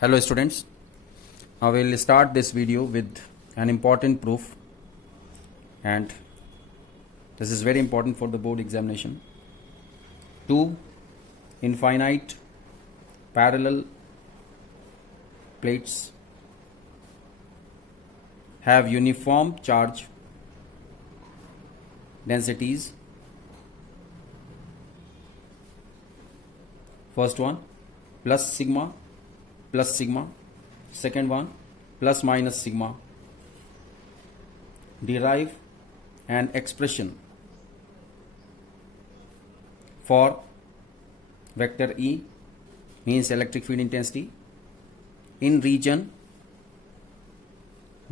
Hello students, I will start this video with an important proof, and this is very important for the board examination. Two infinite parallel plates have uniform charge densities. First one plus sigma, second one plus minus sigma. Derive an expression for vector E, means electric field intensity, in region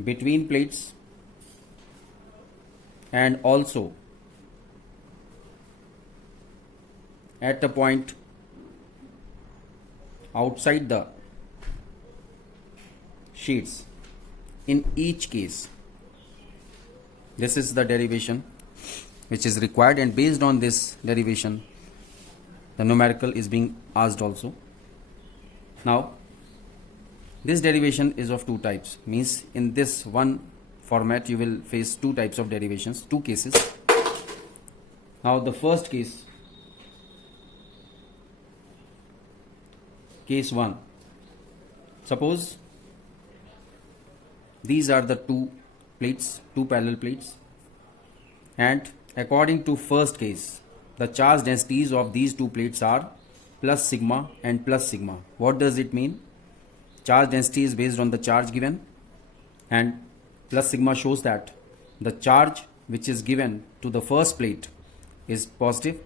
between plates and also at a point outside the sheets in each case. This is the derivation which is required, and based on this derivation the numerical is being asked also. Now this derivation is of two types, means in this one format you will face two types of derivations, two cases. Now the first case, case 1, suppose these are the two plates, two parallel plates, and according to first case the charge densities of these two plates are plus sigma and plus sigma. What does it mean? Charge density is based on the charge given, and plus sigma shows that the charge which is given to the first plate is positive,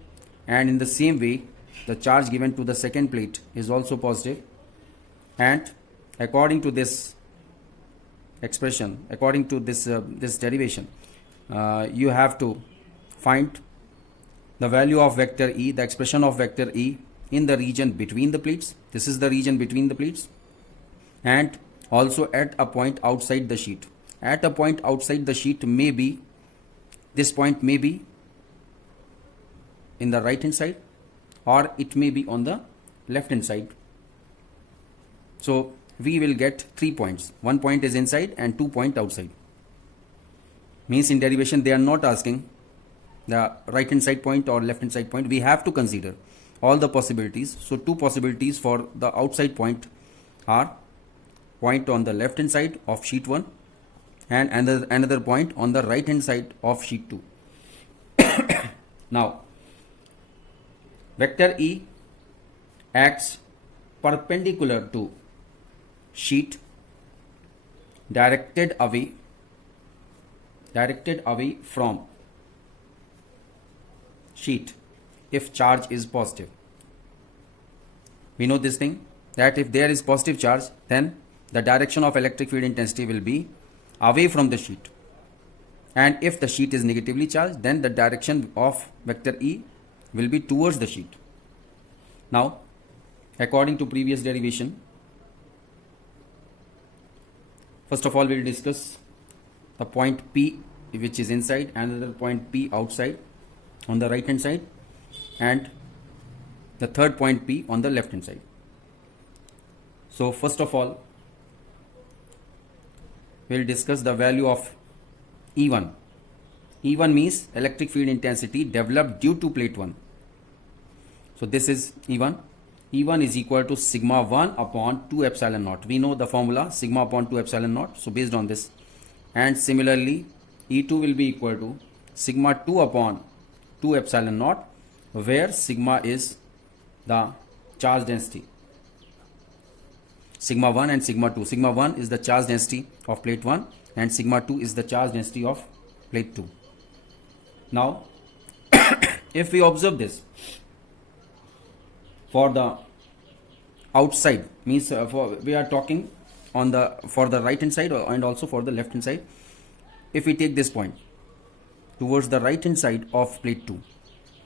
and in the same way the charge given to the second plate is also positive. And according to this expression, according to this derivation, you have to find the value of vector E, the expression of vector E in the region between the plates. This is the region between the plates, and also at a point outside the sheet. At a point outside the sheet may be, this point may be in the right hand side, or it may be on the left hand side. So we will get 3 points. 1 point is inside and 2 points outside. Means in derivation they are not asking the right hand side point or left hand side point. We have to consider all the possibilities. So 2 possibilities for the outside point are point on the left hand side of sheet 1 and another point on the right hand side of sheet 2. Now vector E acts perpendicular to sheet, directed away from sheet if charge is positive. We know this thing, that if there is positive charge, then the direction of electric field intensity will be away from the sheet, and if the sheet is negatively charged, then the direction of vector E will be towards the sheet. Now according to previous derivation, first of all we will discuss the point P which is inside, another point P outside on the right hand side, and the third point P on the left hand side. So first of all we will discuss the value of E1. E1 means electric field intensity developed due to plate 1. So this is E1. E1 is equal to sigma 1 upon 2 epsilon naught. We know the formula, sigma upon 2 epsilon naught. So based on this, and similarly E2 will be equal to sigma 2 upon 2 epsilon naught, where sigma is the charge density. Sigma 1 and sigma 2. Sigma 1 is the charge density of plate 1 and sigma 2 is the charge density of plate 2. Now if we observe this for the outside, means we are talking on the for the right hand side and also for the left hand side. If we take this point towards the right hand side of plate 2,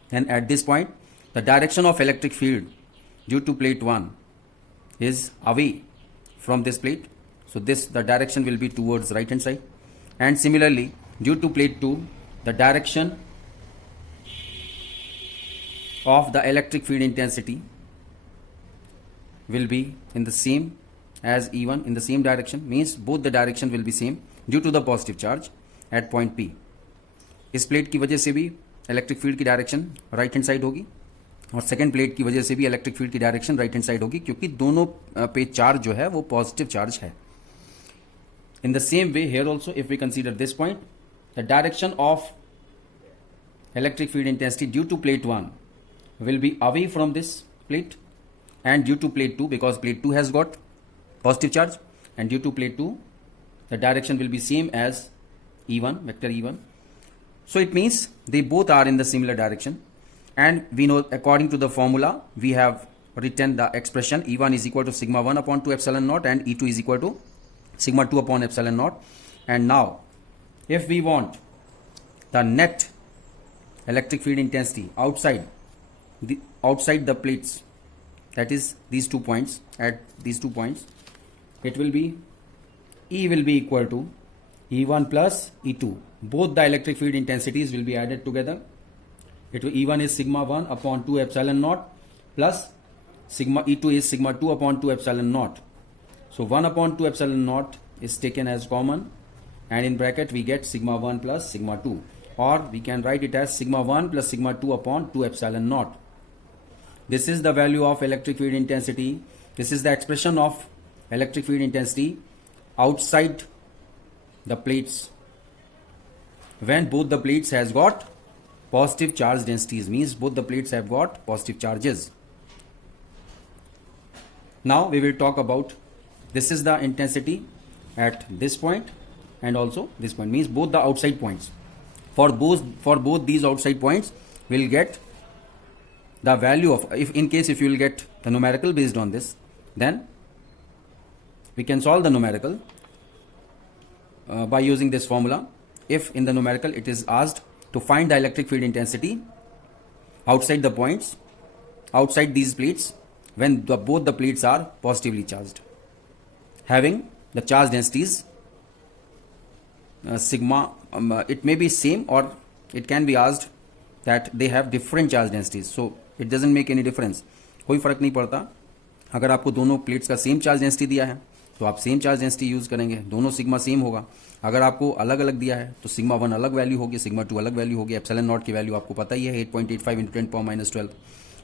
then at this point the direction of electric field due to plate 1 is away from this plate. So the direction will be towards right hand side, and similarly due to plate 2 the direction of the electric field intensity will be in the same as E1 in the same direction, means both the direction will be same due to the positive charge at point P. इस plate की वजह से भी electric field की direction right hand side होगी और second plate की वजह से भी इलेक्ट्रिक फील्ड की डायरेक्शन राइट हैंड साइड होगी, क्योंकि दोनों पे चार्ज जो है वो पॉजिटिव चार्ज है. In the same way here also, if we consider this point, the direction of electric field intensity due to plate 1 will be away from this plate, and due to plate 2, because plate 2 has got positive charge, and due to plate 2 the direction will be same as E1, vector E1. So it means they both are in the similar direction, and we know according to the formula we have written the expression E1 is equal to sigma 1 upon 2 epsilon naught and E2 is equal to sigma 2 upon epsilon naught. And now if we want the net electric field intensity outside the plates, that is these 2 points, at these 2 points, it will be E will be equal to E1 plus E2. Both the electric field intensities will be added together. It will, E1 is sigma 1 upon 2 epsilon naught plus sigma E2 is sigma 2 upon 2 epsilon naught. So 1 upon 2 epsilon naught is taken as common, and in bracket we get sigma 1 plus sigma 2, or we can write it as sigma 1 plus sigma 2 upon 2 epsilon naught. This is the value of electric field intensity. This is the expression of electric field intensity outside the plates when both the plates has got positive charge densities, means both the plates have got positive charges. Now we will talk about, this is the intensity at this point and also this point, means both the outside points. For both these outside points we'll get the value of, if you will get the numerical based on this, then we can solve the numerical by using this formula. If in the numerical it is asked to find the electric field intensity outside the points, outside these plates, when both the plates are positively charged, having the charge densities sigma, it may be same or it can be asked that they have different charge densities. So it doesn't make any difference, कोई फर्क नहीं पड़ता. अगर आपको दोनों plates का same charge density दिया है तो आप सेम चार्ज डेंसिटी यूज़ करेंगे, दोनों सिग्मा सेम होगा. अगर आपको अलग अलग दिया है तो सिग्मा 1 अलग वैल्यू होगी, सिग्मा 2 अलग वैल्यू होगी. एप्सिलॉन नॉट की वैल्यू आपको पता ही है 8.85 इंटू 10⁻12.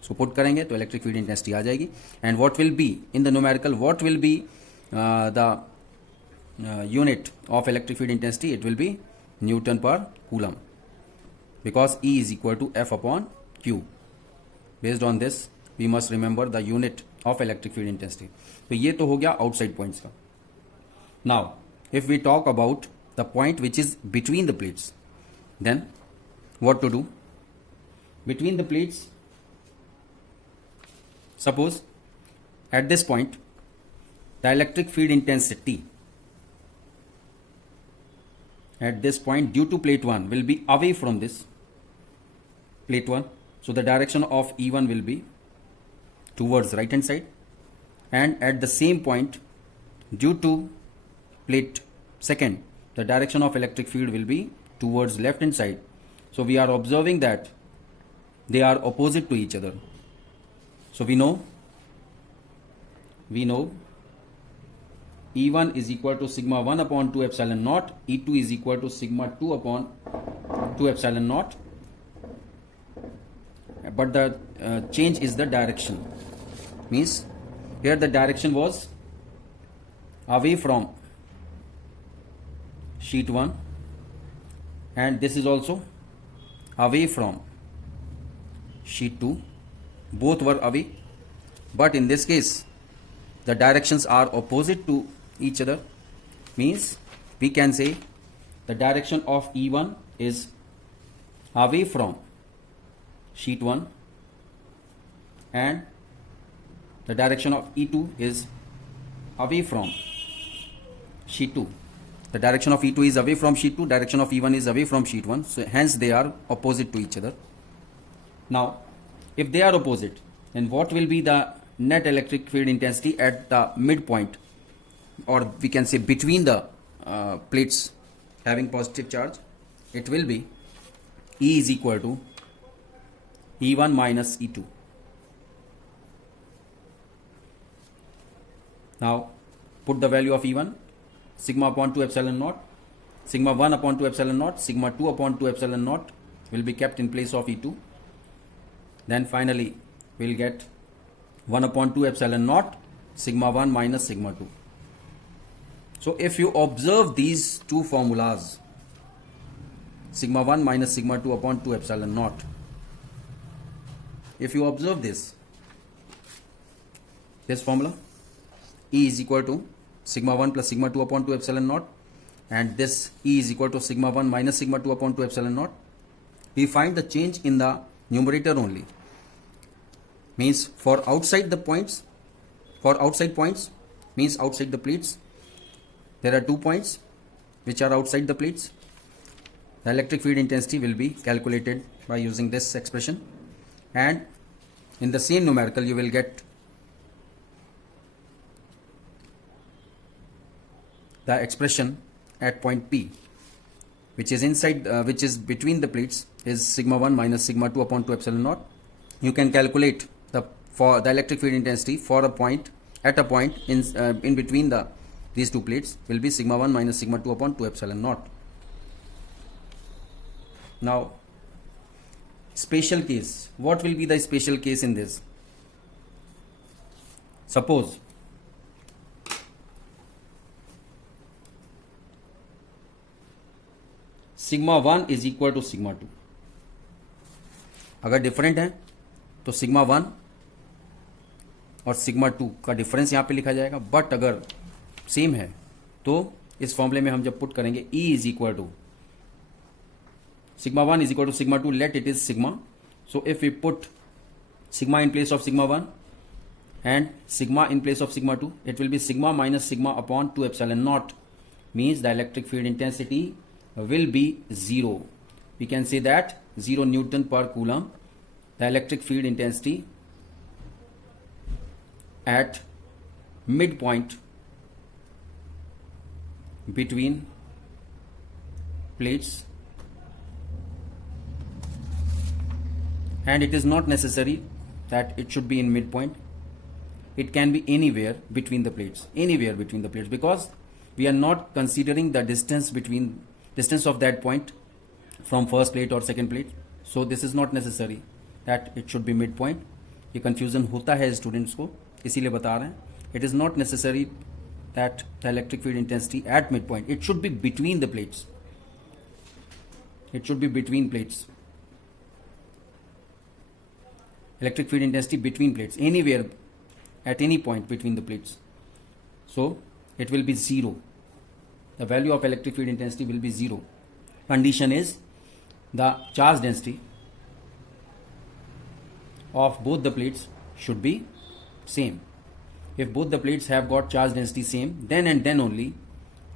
इसको पुट करेंगे तो इलेक्ट्रिक फील्ड इंटेंसिटी आ जाएगी. And what will be in the numerical, what will be the unit of electric field intensity? It will be Newton per Coulomb, because E is equal to F upon Q. Based on this we must remember the unit of electric field intensity. तो ये तो हो गया outside points का. Now if we talk about the point which is between the plates, then what to do? Between the plates, suppose at this point the electric field intensity at this point due to plate 1 will be away from this plate 1. So the direction of E1 will be towards right hand side, and at the same point due to plate 2 the direction of electric field will be towards left hand side. So we are observing that they are opposite to each other. So we know E1 is equal to sigma 1 upon 2 epsilon naught, E2 is equal to sigma 2 upon 2 epsilon naught, but the change is the direction, means here the direction was away from sheet 1 and this is also away from sheet 2, both were away, but in this case the directions are opposite to each other, means we can say the direction of E1 is away from sheet 1 and the direction of E2 is away from sheet 2. The direction of E2 is away from sheet 2, direction of E1 is away from sheet 1, so hence they are opposite to each other. Now if they are opposite, then what will be the net electric field intensity at the midpoint, or we can say between the plates having positive charge? It will be E is equal to E1 minus E2. Now put the value of E1, sigma upon 2 epsilon naught, sigma 1 upon 2 epsilon naught, sigma 2 upon 2 epsilon naught will be kept in place of E2. Then finally we'll get 1 upon 2 epsilon naught, sigma 1 minus sigma 2. So if you observe these two formulas, sigma 1 minus sigma 2 upon 2 epsilon naught, if you observe this formula, E is equal to sigma 1 plus sigma 2 upon 2 epsilon naught, and this E is equal to sigma 1 minus sigma 2 upon 2 epsilon naught, we find the change in the numerator only. Means for outside points means outside the plates, there are 2 points which are outside the plates. The electric field intensity will be calculated by using this expression, and in the same numerical you will get the expression at point P, which is inside which is between the plates, is sigma 1 minus sigma 2 upon 2 epsilon naught. You can calculate for the electric field intensity for a point in between these two plates will be sigma 1 minus sigma 2 upon 2 epsilon naught. Now special case, what will be the special case in this? Suppose sigma 1 is equal to sigma 2. अगर different है तो sigma 1 और sigma 2 का difference यहाँ पे लिखा जाएगा, but अगर सेम है तो इस फॉर्मूले में हम जब पुट करेंगे E is equal to sigma 1 is equal to sigma 2, let it is sigma. So if we put sigma in place of sigma 1 and sigma in place of sigma 2, it will be sigma minus sigma upon 2 epsilon naught, means the electric field intensity will be 0. We can say that 0 Newton per Coulomb, the electric field intensity at midpoint between plates, and it is not necessary that it should be in midpoint. It can be anywhere between the plates, because we are not considering the distance of that point from first plate or second plate. So this is not necessary that it should be midpoint. ये confusion होता है students को, इसीलिए बता रहे हैं. It is not necessary that the electric field intensity at midpoint. It should be between the plates. It should be between plates. Electric field intensity between plates, anywhere at any point between the plates. So it will be 0. The value of electric field intensity will be 0. Condition is the charge density of both the plates should be same. If both the plates have got charge density same, then and then only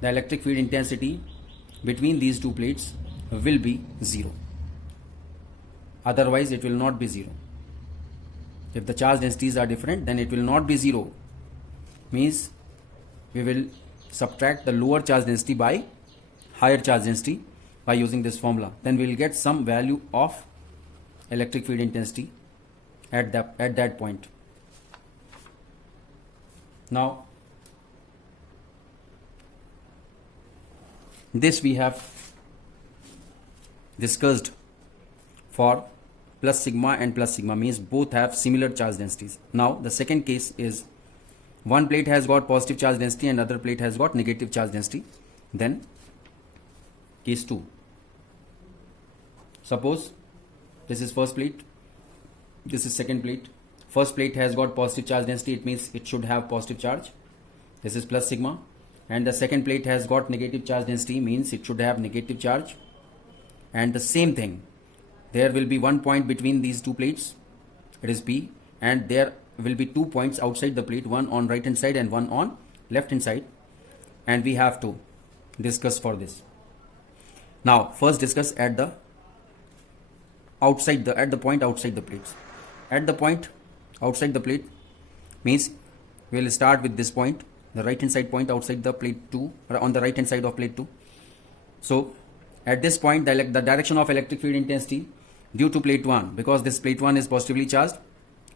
the electric field intensity between these two plates will be 0. Otherwise it will not be 0. If the charge densities are different, then it will not be 0. Means we will subtract the lower charge density by higher charge density by using this formula. Then we will get some value of electric field intensity at that point. Now this we have discussed for plus sigma and plus sigma, means both have similar charge densities. Now the second case is one plate has got positive charge density and other plate has got negative charge density. Then case 2, suppose this is first plate, this is second plate. First plate has got positive charge density, it means it should have positive charge. This is plus sigma. And the second plate has got negative charge density, means it should have negative charge. And the same thing, there will be one point between these two plates, it is P, and there will be 2 points outside the plate, one on right hand side and one on left hand side, and we have to discuss for this. Now first discuss at the point outside the plates. At the point outside the plate means we will start with this point, the right hand side point outside the plate 2, or on the right hand side of plate 2. So at this point the direction of electric field intensity due to plate 1, because this plate 1 is positively charged,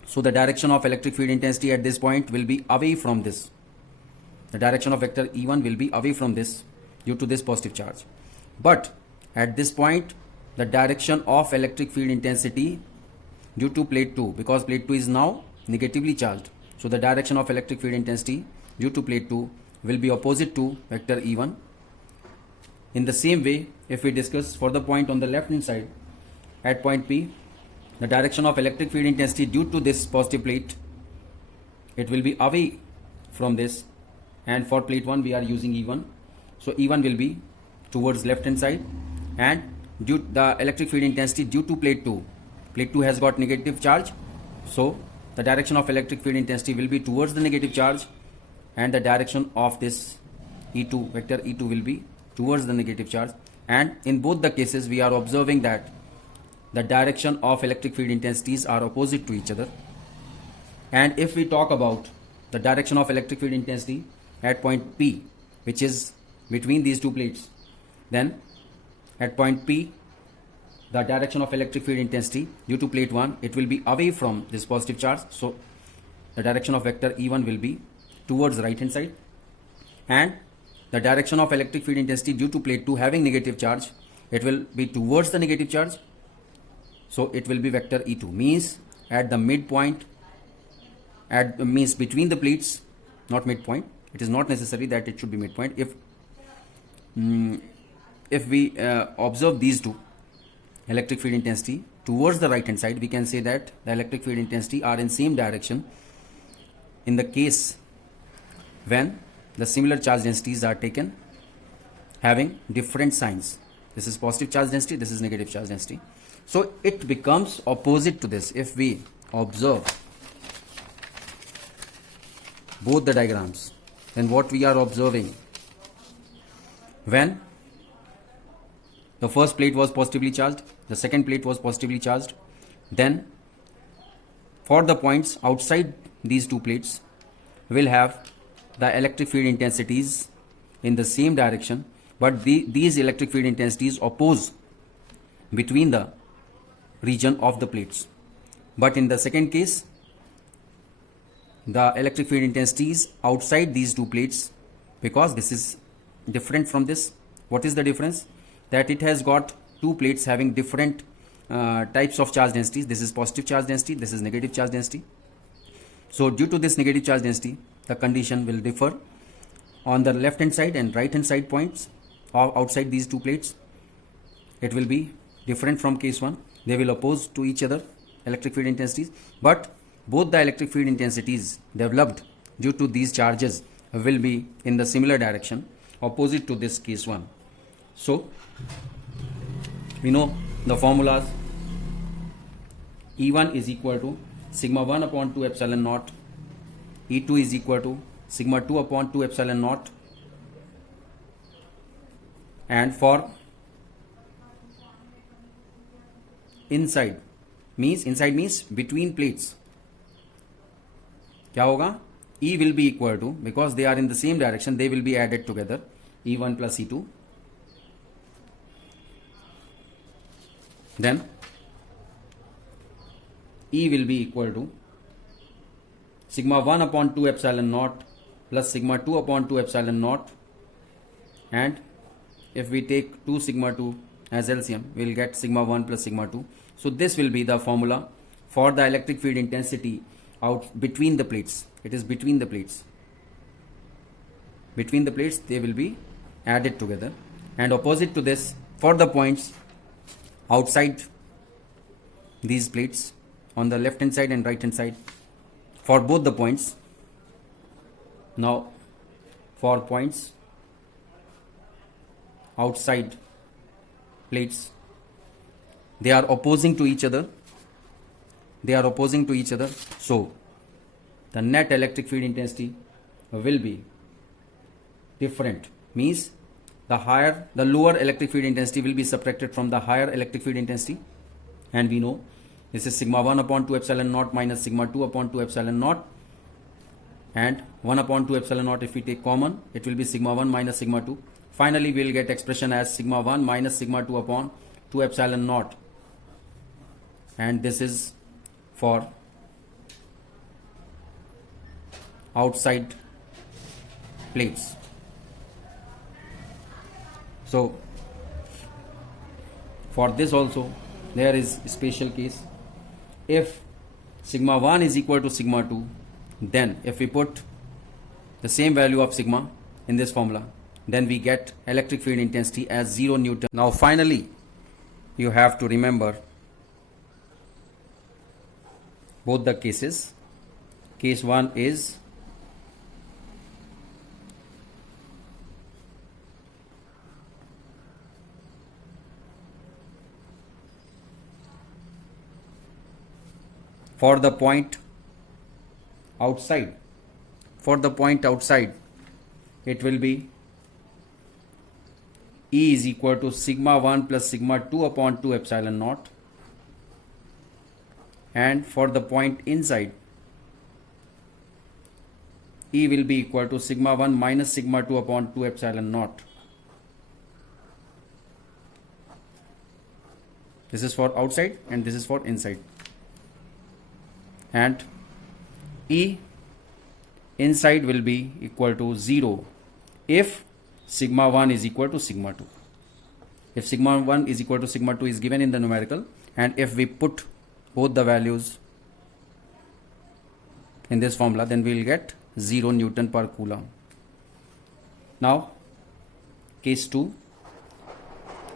so the direction of electric field intensity at this point will be away from this. the direction of vector E1 will be away from this due to this positive charge. But at this point, the direction of electric field intensity due to plate 2, because plate 2 is now negatively charged, so the direction of electric field intensity due to plate 2 will be opposite to vector E1. In the same way, if we discuss for the point on the left hand side, at point P, the direction of electric field intensity due to this positive plate, it will be away from this, and for plate 1 we are using E1, so E1 will be towards left hand side, and due to the electric field intensity due to plate 2 has got negative charge, so the direction of electric field intensity will be towards the negative charge, and the direction of this E2, vector E2 will be towards the negative charge. And in both the cases we are observing that the direction of electric field intensities are opposite to each other. And if we talk about the direction of electric field intensity at point P, which is between these two plates, then at point P, the direction of electric field intensity due to plate 1, it will be away from this positive charge, so the direction of vector E1 will be towards right hand side, and the direction of electric field intensity due to plate 2 having negative charge, it will be towards the negative charge, so it will be vector E2, means at the midpoint, means between the plates, not midpoint. It is not necessary that it should be midpoint. If we observe these two electric field intensity towards the right hand side, we can say that the electric field intensity are in same direction in the case when the similar charge densities are taken having different signs. This is positive charge density, this is negative charge density. So it becomes opposite to this. If we observe both the diagrams, then what we are observing, when the first plate was positively charged, the second plate was positively charged, then for the points outside these two plates will have the electric field intensities in the same direction, but these electric field intensities oppose between the region of the plates. But in the second case, the electric field intensities outside these two plates, because this is different from this. What is the difference? That it has got two plates having different types of charge densities. This is positive charge density, this is negative charge density. So due to this negative charge density, the condition will differ on the left hand side and right hand side points outside these two plates. It will be different from case 1. They will oppose to each other electric field intensities, but both the electric field intensities developed due to these charges will be in the similar direction opposite to this case 1. So we know the formulas. E1 is equal to sigma 1 upon 2 epsilon naught, E2 is equal to sigma 2 upon 2 epsilon naught, and for inside means between plates, क्या होगा? E will be equal to, because they are in the same direction, they will be added together, E1 plus E2. Then E will be equal to sigma 1 upon 2 epsilon naught plus sigma 2 upon 2 epsilon naught, and if we take 2 sigma 2 as LCM, we will get sigma 1 plus sigma 2. So this will be the formula for the electric field intensity out between the plates. It is between the plates. Between the plates they will be added together, and opposite to this for the points outside these plates on the left hand side and right hand side, for both the points. Now for points outside plates, they are opposing to each other. So the net electric field intensity will be different, means the lower electric field intensity will be subtracted from the higher electric field intensity, and we know this is sigma 1 upon 2 epsilon naught minus sigma 2 upon 2 epsilon naught, and 1 upon 2 epsilon naught, if we take common, it will be sigma 1 minus sigma 2. Finally we will get expression as sigma 1 minus sigma 2 upon 2 epsilon naught, and this is for outside plates. So for this also there is a special case. If sigma 1 is equal to sigma 2, then if we put the same value of sigma in this formula, then we get electric field intensity as 0 Newton. Now finally you have to remember both the cases. Case 1 is for the point outside. For the point outside, it will be E is equal to sigma 1 plus sigma 2 upon 2 epsilon naught. And for the point inside, E will be equal to sigma 1 minus sigma 2 upon 2 epsilon naught. This is for outside and this is for inside. And E inside will be equal to 0 if sigma 1 is equal to sigma 2. If sigma 1 is equal to sigma 2 is given in the numerical, and if we put both the values in this formula, then we will get 0 Newton per Coulomb. Now case 2,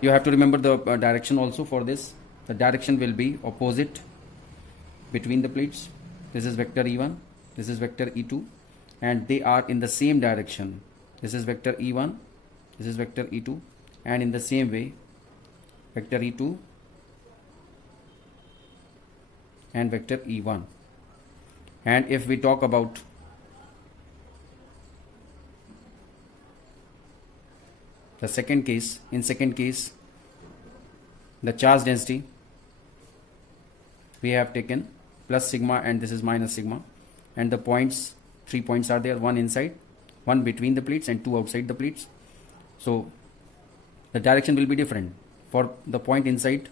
you have to remember the direction also for this. The direction will be opposite between the plates. This is vector E1, this is vector E2, and they are in the same direction. This is vector E1, this is vector E2, and in the same way vector E2 and vector E1. And if we talk about the second case, in second case the charge density we have taken plus sigma and this is minus sigma, and the points, 3 points are there, one inside, one between the plates and 2 outside the plates. So the direction will be different. For the point inside,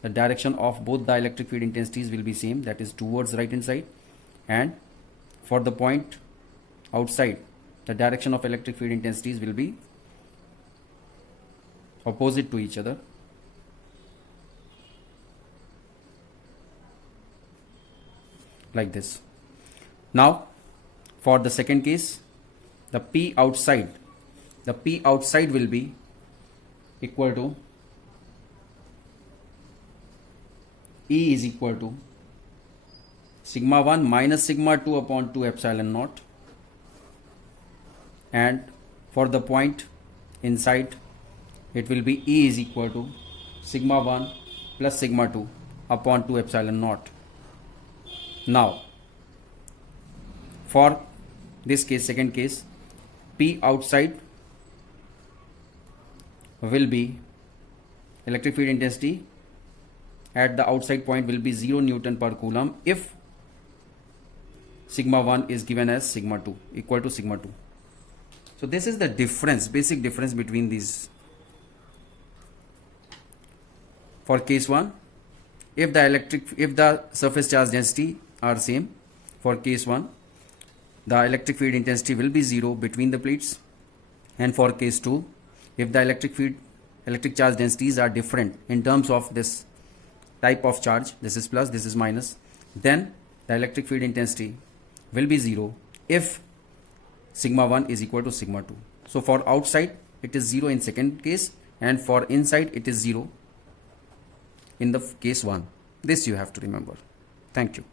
the direction of both the electric field intensities will be same, that is towards right hand side, and for the point outside, the direction of electric field intensities will be opposite to each other. Like this. Now for the second case, the P outside will be equal to E is equal to sigma 1 minus sigma 2 upon 2 epsilon naught, and for the point inside it will be E is equal to sigma 1 plus sigma 2 upon 2 epsilon naught. Now for this case, second case, P outside will be electric field intensity at the outside point will be 0 Newton per Coulomb if sigma 1 is given as sigma 2 equal to sigma 2. So this is the difference, basic difference between these. For case 1, if the surface charge density are same, for case 1 the electric field intensity will be 0 between the plates, and for case 2, if the electric charge densities are different in terms of this type of charge, this is plus, this is minus, then the electric field intensity will be 0 if sigma 1 is equal to sigma 2. So for outside it is 0 in second case, and for inside it is 0 in the case 1. This you have to remember. Thank you.